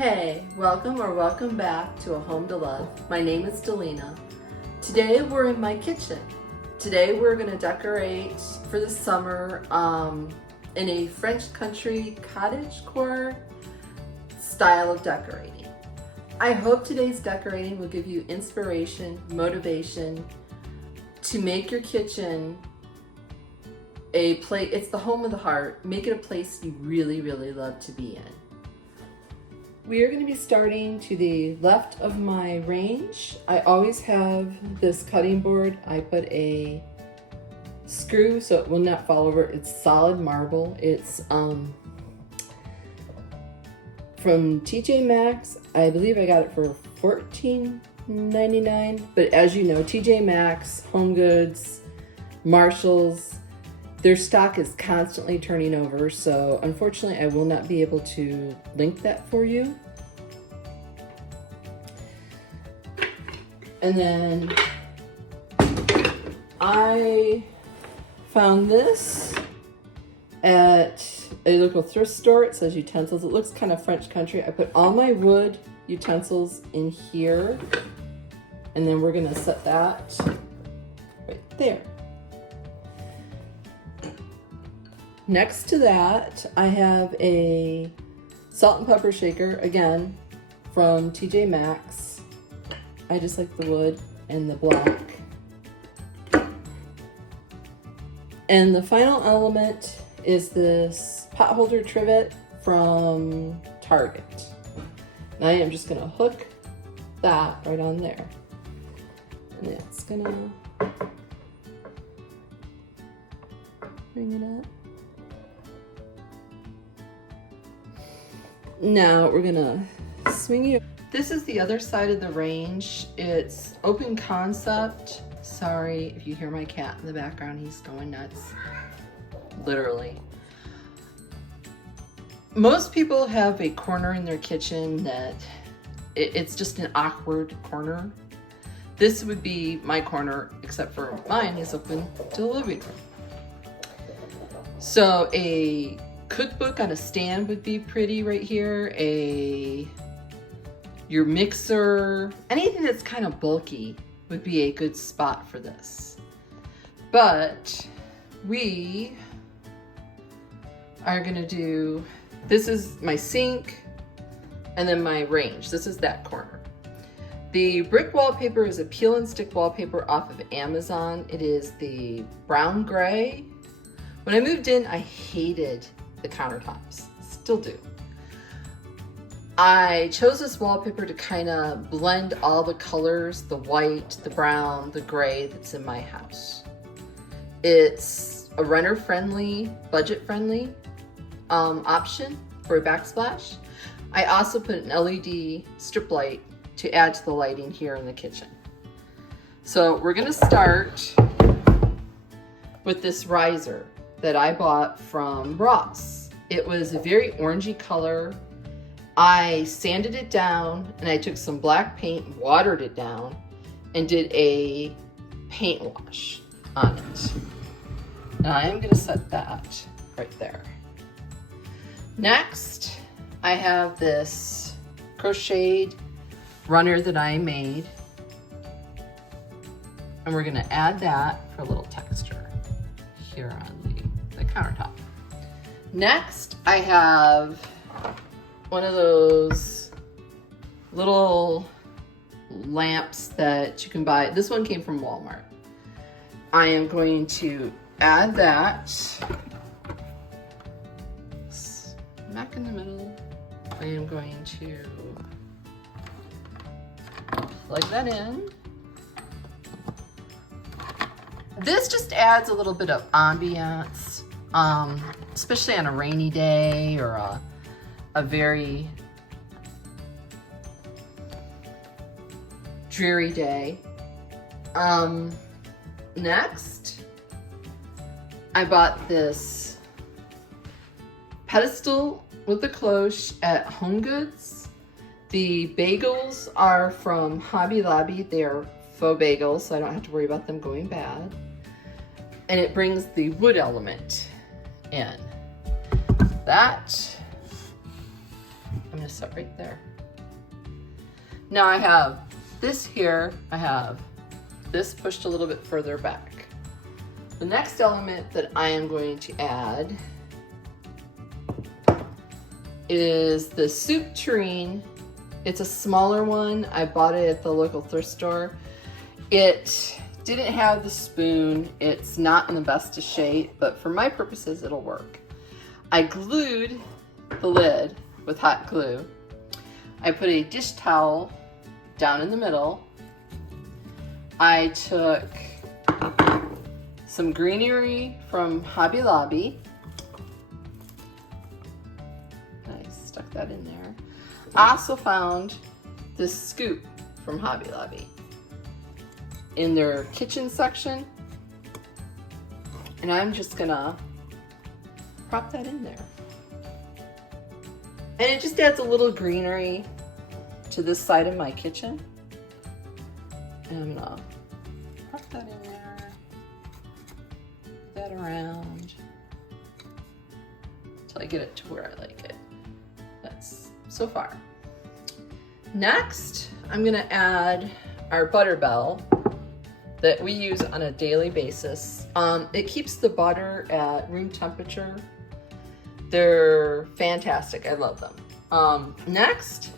Hey, welcome back to A Home to Love. My name is Delina. Today we're in my kitchen. Today we're going to decorate for the summer in a French country cottage core style of decorating. I hope today's decorating will give you inspiration, motivation to make your kitchen a place. It's the home of the heart. Make it a place you really love to be in. We are going to be starting to the left of my range. I always have this cutting board. I put a screw so it will not fall over. It's solid marble. It's from TJ Maxx. I believe I got it for $14.99. But as you know, TJ Maxx, Home Goods, Marshalls, their stock is constantly turning over, so unfortunately I will not be able to link that for you. And then I found this at a local thrift store. It says utensils. It looks kind of French country. I put all my wood utensils in here, and then we're gonna set that right there. Next to that, I have a salt and pepper shaker, again, from TJ Maxx. I just like the wood and the black. And the final element is this pot holder trivet from Target. And I am just gonna hook that right on there. And it's gonna bring it up. Now we're gonna swing you. This is the other side of the range. It's open concept. Sorry if you hear my cat in the background, he's going nuts. Literally. Most people have a corner in their kitchen that it's just an awkward corner. This would be my corner, except for mine is open to the living room. So a cookbook on a stand would be pretty right here. Your mixer, anything that's kind of bulky would be a good spot for this. But we are gonna do, this is my sink and then my range. This is that corner. The brick wallpaper is a peel and stick wallpaper off of Amazon. It is the brown gray. When I moved in, I hated the countertops, still do. I chose this wallpaper to kind of blend all the colors, the white, the brown, the gray that's in my house. It's a renter-friendly, budget-friendly option for a backsplash. I also put an LED strip light to add to the lighting here in the kitchen. So we're gonna start with this riser that I bought from Ross. It was a very orangey color. I sanded it down and I took some black paint, watered it down, and did a paint wash on it. Now I am gonna set that right there. Next, I have this crocheted runner that I made, and we're gonna add that for a little texture here on the countertop. Next, I have one of those little lamps that you can buy. This one came from Walmart. I am going to add that smack in the middle. I am going to plug that in. This just adds a little bit of ambiance, especially on a rainy day or a very dreary day. Next, I bought this pedestal with a cloche at Home Goods. The bagels are from Hobby Lobby. They are faux bagels, so I don't have to worry about them going bad. And it brings the wood element in. That I'm gonna set right there. Now I have this here, I have this pushed a little bit further back. The next element that I am going to add is the soup tureen. It's a smaller one. I bought it at the local thrift store. It didn't have the spoon. It's not in the best of shape, but for my purposes, it'll work. I glued the lid with hot glue. I put a dish towel down in the middle. I took some greenery from Hobby Lobby. I stuck that in there. I also found this scoop from Hobby Lobby in their kitchen section. And I'm just gonna prop that in there. And it just adds a little greenery to this side of my kitchen. And I'm gonna prop that in there, put that around until I get it to where I like it. That's so far. Next, I'm gonna add our butter bell that we use on a daily basis. It keeps the butter at room temperature. They're fantastic, I love them. Next,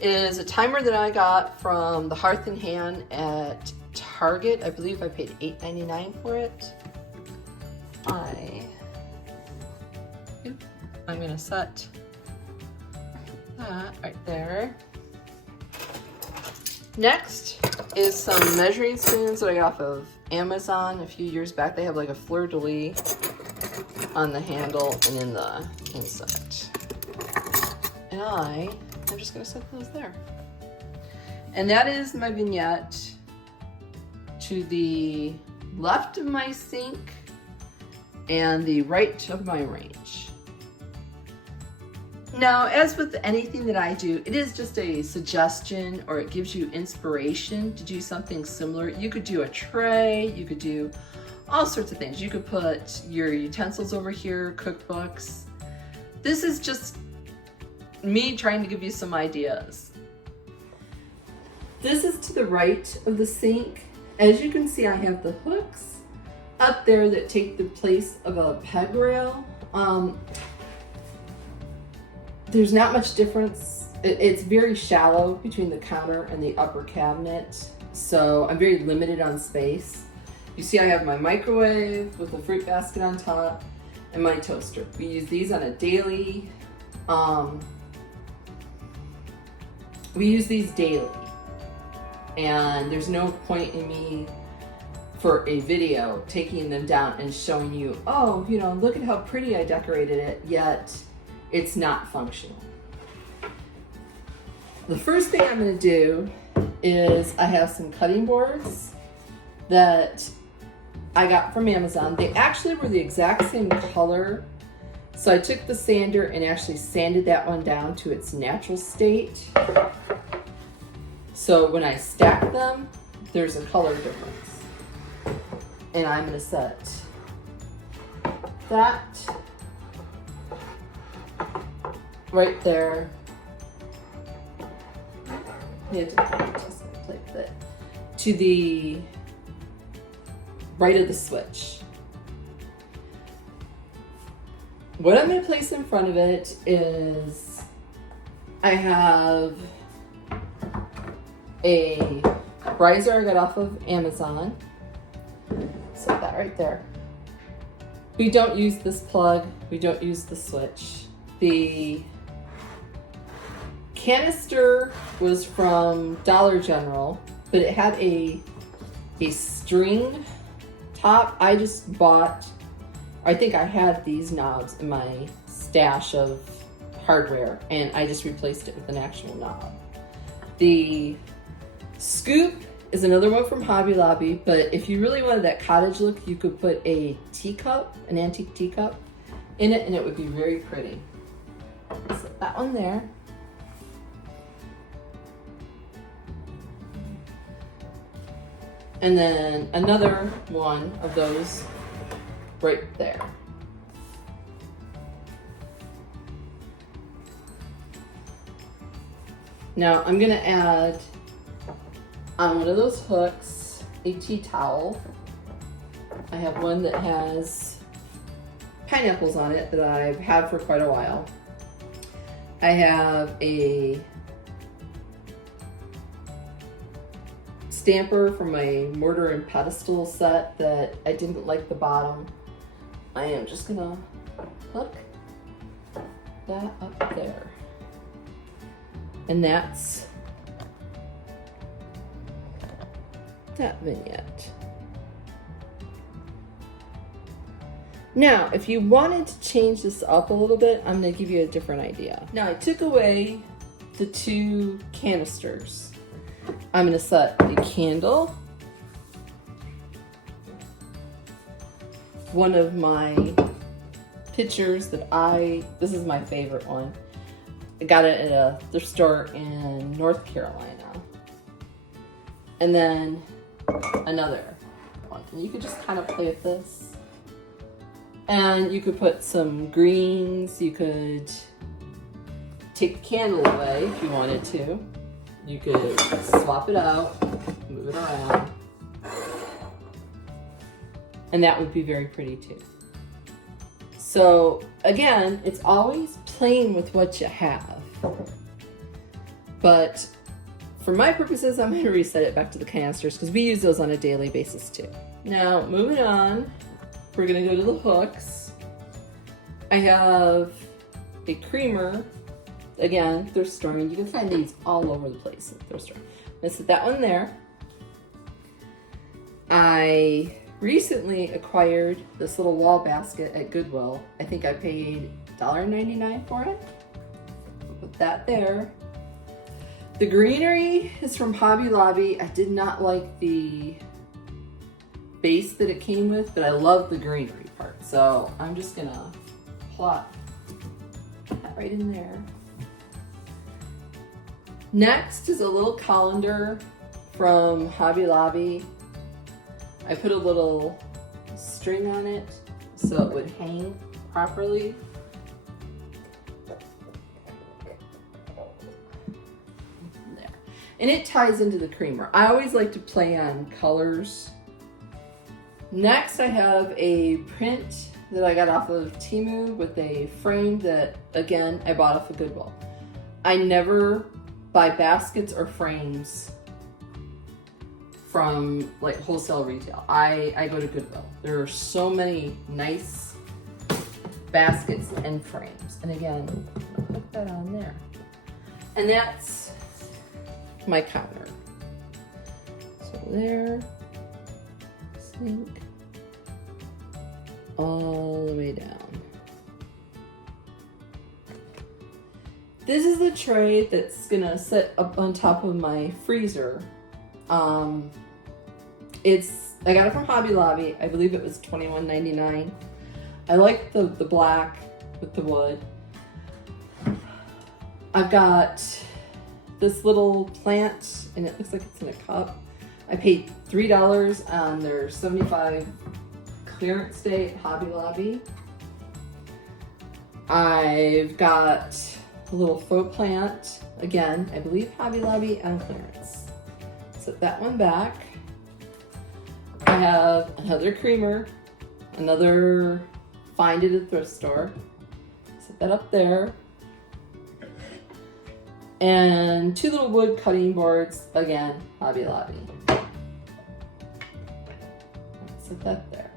is a timer that I got from the Hearth and Hand at Target. I believe I paid $8.99 for it. I'm gonna set that right there. Next is some measuring spoons that I got off of Amazon a few years back. They have like a fleur-de-lis on the handle and in the inside. And I'm just gonna set those there. And that is my vignette to the left of my sink and the right of my range. Now, as with anything that I do, it is just a suggestion, or it gives you inspiration to do something similar. You could do a tray, you could do all sorts of things. You could put your utensils over here, cookbooks. This is just me trying to give you some ideas. This is to the right of the sink. As you can see, I have the hooks up there that take the place of a peg rail. There's not much difference. It's very shallow between the counter and the upper cabinet, so I'm very limited on space. You see I have my microwave with a fruit basket on top and my toaster. We use these on a daily, we use these daily, and there's no point in me for a video taking them down and showing you, oh, you know, look at how pretty I decorated it, yet it's not functional. The first thing I'm gonna do is I have some cutting boards that I got from Amazon. They actually were the exact same color. So I took the sander and actually sanded that one down to its natural state. So when I stack them, there's a color difference. And I'm gonna set that right there. To the right of the switch. What I'm going to place in front of it is I have a riser I got off of Amazon. Set that right there. We don't use this plug. We don't use the switch. The canister was from Dollar General, but it had a string top. I just bought, I think I had these knobs in my stash of hardware, and I just replaced it with an actual knob. The scoop is another one from Hobby Lobby, but if you really wanted that cottage look, you could put a teacup, an antique teacup, in it, and it would be very pretty. Set that one there. And then another one of those right there. Now I'm gonna add on one of those hooks a tea towel. I have one that has pineapples on it that I've had for quite a while. I have a stamper from my mortar and pestle set that I didn't like the bottom. I am just gonna hook that up there. And that's that vignette. Now, if you wanted to change this up a little bit, I'm gonna give you a different idea. Now, I took away the 2 canisters. I'm gonna set a candle, one of my pictures that this is my favorite one. I got it at a thrift store in North Carolina. And then another one. And you could just kind of play with this. And you could put some greens. You could take the candle away if you wanted to. You could swap it out, move it around. And that would be very pretty too. So again, it's always playing with what you have. But for my purposes, I'm gonna reset it back to the canisters because we use those on a daily basis too. Now, moving on, we're gonna go to the hooks. I have a creamer, again, thrift store, and you can find these all over the place at the thrift store. I'm gonna set that one there. I recently acquired this little wall basket at Goodwill. I think I paid $1.99 for it. Put that there. The greenery is from Hobby Lobby. I did not like the base that it came with, but I love the greenery part. So I'm just gonna plop that right in there. Next is a little colander from Hobby Lobby. I put a little string on it so it would hang properly. There. And it ties into the creamer. I always like to play on colors. Next, I have a print that I got off of Temu with a frame that, again, I bought off of Goodwill. I never buy baskets or frames from like wholesale retail. I go to Goodwill. There are so many nice baskets and frames. And again, I'll put that on there. And that's my counter. So there, sink, all the way down. This is the tray that's gonna sit up on top of my freezer. I got it from Hobby Lobby. I believe it was $21.99. I like the black with the wood. I've got this little plant and it looks like it's in a cup. I paid $3 on their 75 clearance day at Hobby Lobby. I've got a little faux plant. Again, I believe Hobby Lobby on clearance. Set that one back. I have another creamer, another find it at a thrift store. Set that up there. And 2 little wood cutting boards, again, Hobby Lobby. Set that there.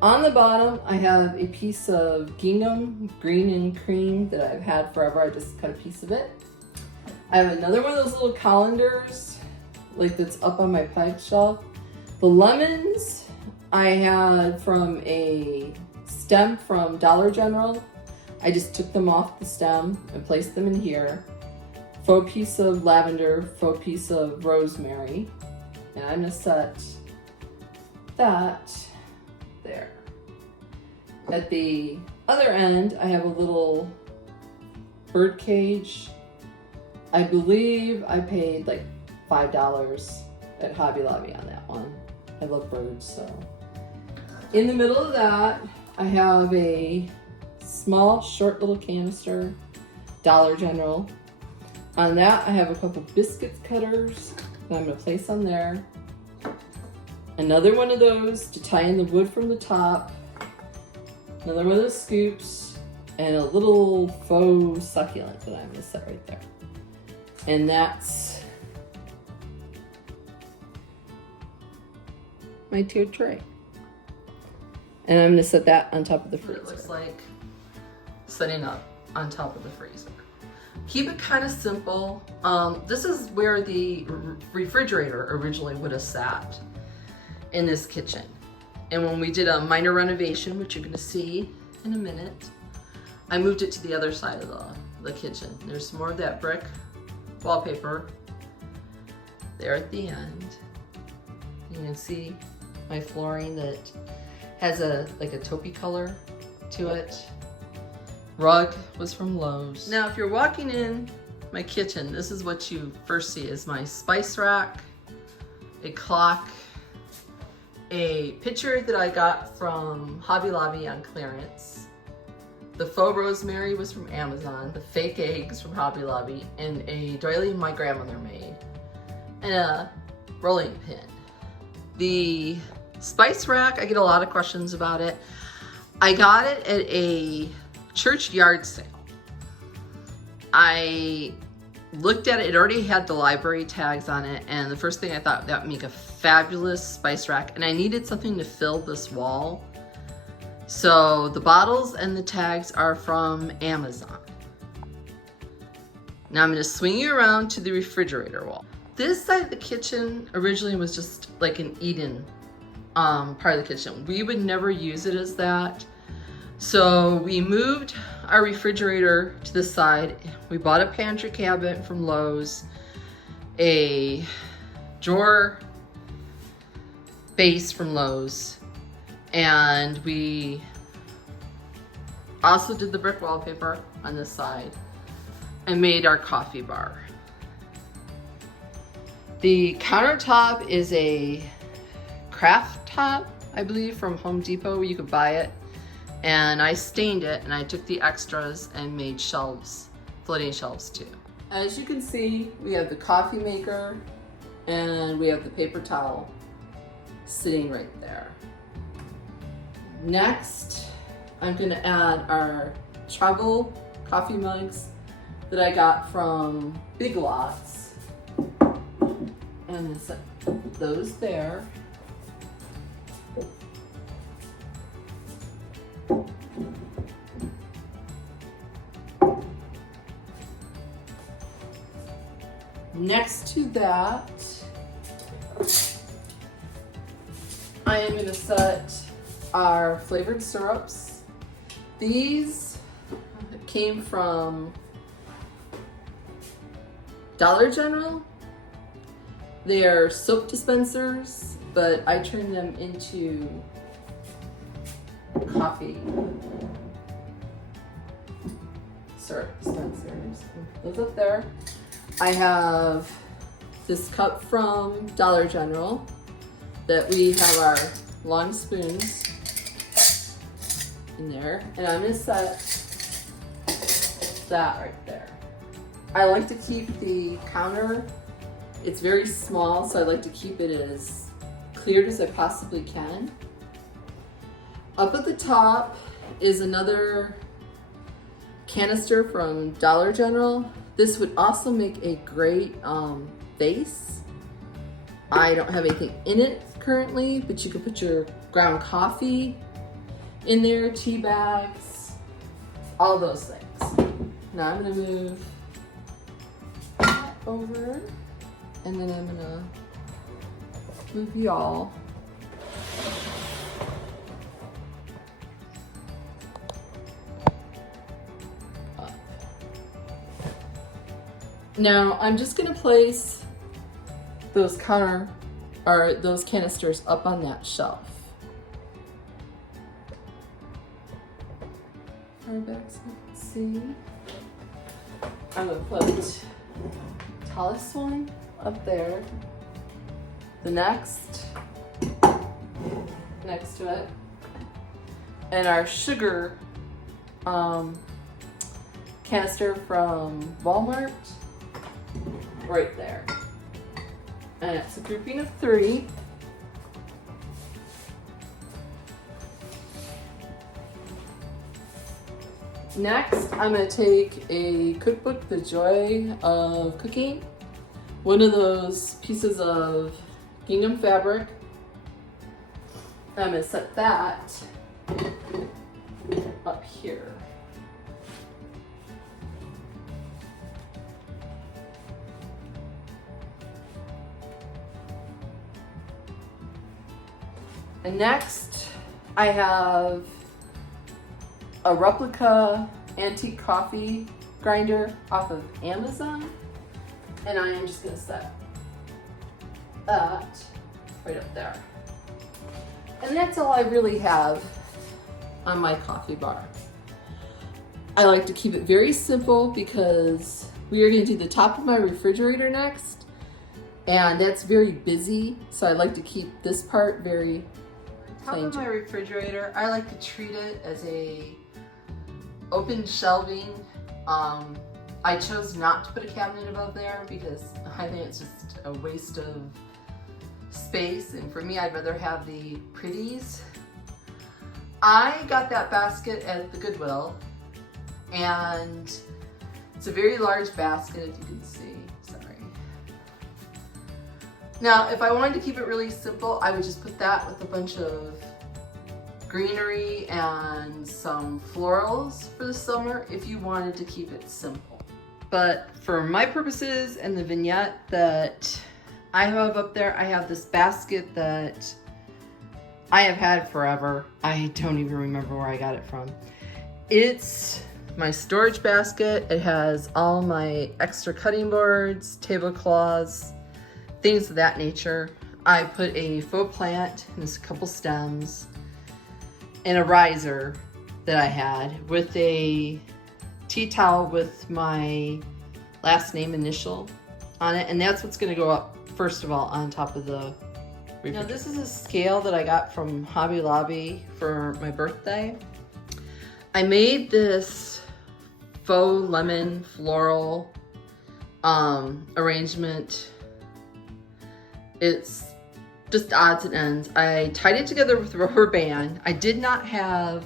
On the bottom, I have a piece of gingham, green and cream, that I've had forever. I just cut a piece of it. I have another one of those little colanders, like that's up on my peg shelf. The lemons I had from a stem from Dollar General. I just took them off the stem and placed them in here. Faux piece of lavender, faux piece of rosemary. And I'm gonna set that there. At the other end, I have a little bird cage. I believe I paid like $5 at Hobby Lobby on that one. I love birds, so. In the middle of that, I have a small, short little canister, Dollar General. On that, I have a couple biscuits cutters that I'm gonna place on there. Another one of those to tie in the wood from the top. Another one of those scoops. And a little faux succulent that I'm gonna set right there. And that's my tiered tray. And I'm gonna set that on top of the freezer. It looks like setting up on top of the freezer. Keep it kind of simple. This is where the refrigerator originally would have sat in this kitchen. And when we did a minor renovation, which you're gonna see in a minute, I moved it to the other side of the kitchen. There's more of that brick wallpaper there at the end. You can see my flooring that has like a taupey color to it. Rug was from Lowe's. Now, if you're walking in my kitchen, this is what you first see is my spice rack, a clock, a pitcher that I got from Hobby Lobby on clearance. The faux rosemary was from Amazon, the fake eggs from Hobby Lobby, and a doily my grandmother made, and a rolling pin. The spice rack, I get a lot of questions about it. I got it at a church yard sale. I looked at it, it already had the library tags on it, and the first thing I thought, that would make a fabulous spice rack, and I needed something to fill this wall. So the bottles and the tags are from Amazon. Now I'm gonna swing you around to the refrigerator wall. This side of the kitchen originally was just like an eat-in part of the kitchen. We would never use it as that. So we moved our refrigerator to the side. We bought a pantry cabinet from Lowe's, a drawer base from Lowe's, and we also did the brick wallpaper on this side and made our coffee bar. The countertop is a craft top, I believe, from Home Depot. You could buy it. And I stained it, and I took the extras and made shelves, floating shelves too. As you can see, we have the coffee maker and we have the paper towel sitting right there. Next, I'm gonna add our travel coffee mugs that I got from Big Lots. And I'm gonna set those there. Next to that, I am going to set our flavored syrups. These came from Dollar General. They are soap dispensers, but I turned them into coffee syrup dispensers. Those up there. I have this cup from Dollar General that we have our long spoons in there, and I'm gonna set that right there. I like to keep the counter, it's very small, so I like to keep it as cleared as I possibly can. Up at the top is another canister from Dollar General. This would also make a great vase. I don't have anything in it currently, but you could put your ground coffee in there, tea bags, all those things. Now I'm gonna move that over, and then I'm gonna move y'all up. Now I'm just gonna place those those canisters up on that shelf. Far back so you can see. I'm gonna put tallest one up there. The next to it, and our sugar canister from Walmart. right there. And it's a grouping of 3. Next, I'm going to take a cookbook, The Joy of Cooking, one of those pieces of gingham fabric. I'm going to set that up here. And next, I have a replica antique coffee grinder off of Amazon, and I am just going to set that right up there. And that's all I really have on my coffee bar. I like to keep it very simple because we are going to do the top of my refrigerator next, and that's very busy, so I like to keep this part very plain. Top of my refrigerator, I like to treat it as a open shelving. I chose not to put a cabinet above there because I think it's just a waste of space, and for me, I'd rather have the pretties. I got that basket at the Goodwill, and it's a very large basket, if you can see. Sorry. Now, if I wanted to keep it really simple, I would just put that with a bunch of greenery and some florals for the summer if you wanted to keep it simple. But for my purposes and the vignette that I have up there, I have this basket that I have had forever. I don't even remember where I got it from. It's my storage basket. It has all my extra cutting boards, tablecloths, things of that nature. I put a faux plant and just a couple stems and a riser that I had with a tea towel with my last name initial on it, and that's what's going to go up first of all on top of the refrigerator. Now this is a scale that I got from Hobby Lobby for my birthday. I made this faux lemon floral arrangement. It's just odds and ends. I tied it together with rubber band. I did not have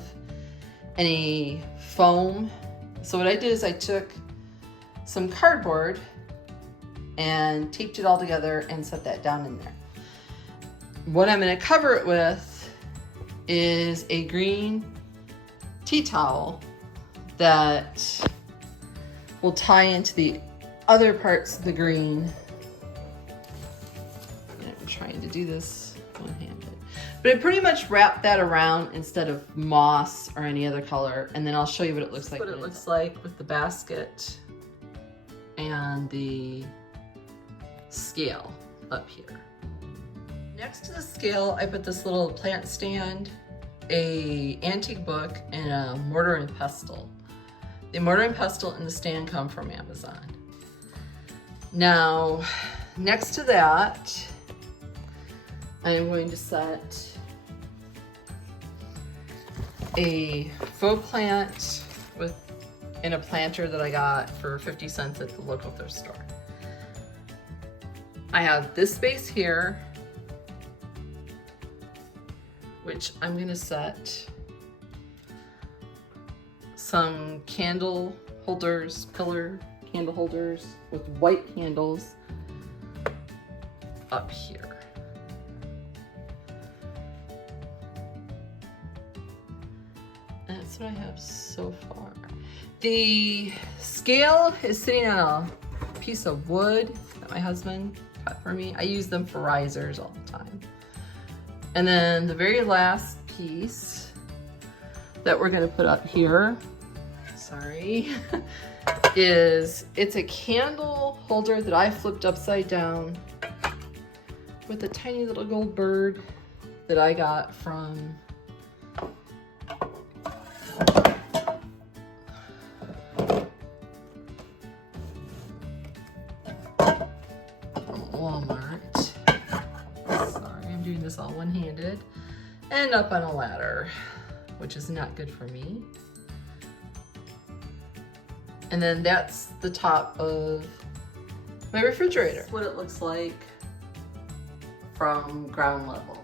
any foam. So what I did is I took some cardboard and taped it all together and set that down in there. What I'm going to cover it with is a green tea towel that will tie into the other parts of the green. I'm trying to do this one-handed. But I pretty much wrap that around instead of moss or any other color, and then I'll show you what it looks like. What it looks like with the basket and the scale up here. Next to the scale, I put this little plant stand, a antique book, and a mortar and pestle. The mortar and pestle and the stand come from Amazon. Now, next to that, I'm going to set a faux plant in a planter that I got for 50 cents at the local thrift store. I have this space here, which I'm gonna set some candle holders, pillar candle holders with white candles up here. And that's what I have so far. The scale is sitting on a piece of wood that my husband cut for me. I use them for risers all the time. And then the very last piece that we're gonna put up here, sorry, it's a candle holder that I flipped upside down with a tiny little gold bird that I got from Walmart. Sorry, I'm doing this all one-handed. And up on a ladder, which is not good for me. And then that's the top of my refrigerator. What it looks like from ground level.